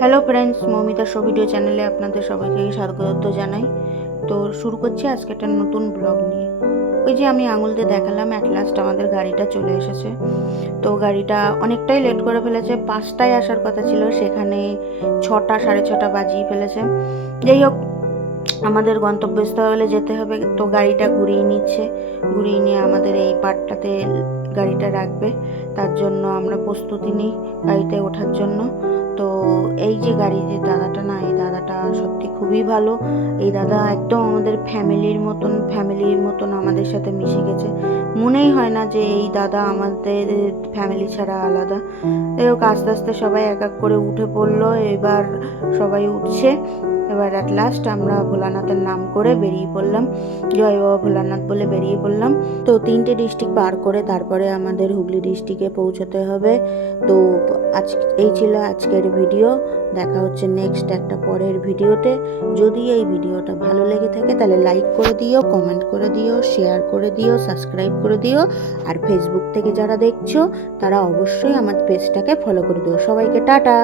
Hello friends, Moumita show video চ্যানেলে আপনাদের সবাইকে স্বাগত জানাই। তো শুরু করছি আজকে একটা নতুন ব্লগ নিয়ে। ওই যে আমি আঙুল দিয়ে দেখালাম, অ্যাট লাস্ট আমাদের গাড়িটা চলে এসেছে। তো গাড়িটা অনেকটাই লেট করে ফেলেছে, 5টায় আসার কথা ছিল, সেখানে 6টা 6:30 বাজিয়ে ফেলেছে। যাই হোক, আমাদের গন্তব্যস্থলে যেতে হবে, তো গাড়িটা ঘুরিয়ে নিচ্ছে। ঘুরিয়ে নিয়ে আমাদের এই পার্টটাতে গাড়িটা রাখবে, তার জন্য আমরা প্রস্তুতি নিই গাড়িতে ওঠার জন্য। তো এই যে গাড়ি যে দাদাটা না, এই দাদাটা সত্যি খুবই ভালো। এই দাদা একদম আমাদের ফ্যামিলির মতন আমাদের সাথে মিশে গেছে। মনেই হয় না যে এই দাদা আমাদের ফ্যামিলি ছাড়া আলাদা। যাই হোক, আস্তে আস্তে সবাই এক এক করে উঠে পড়লো। এবার সবাই উঠছে। এবার অ্যাট লাস্ট আমরা ভোলানাথের নাম করে বেরিয়ে পড়লাম, জয় বাবা ভোলানাথ বলে বেরিয়ে পড়লাম। তো 3টে ডিস্ট্রিক্ট পার করে তারপরে আমাদের হুগলি ডিস্ট্রিক্টে পৌঁছতে হবে। তো এই ছিল আজকের ভিডিও। দেখা হচ্ছে নেক্সট একটা পরের ভিডিওতে। যদি এই ভিডিওটা ভালো লেগে থাকে তাহলে লাইক করে দিও, কমেন্ট করে দিও, শেয়ার করে দিও, সাবস্ক্রাইব করে দিও। আর ফেসবুক থেকে যারা দেখছো তারা অবশ্যই আমার পেজটাকে ফলো করে দিও। সবাইকে টাটা।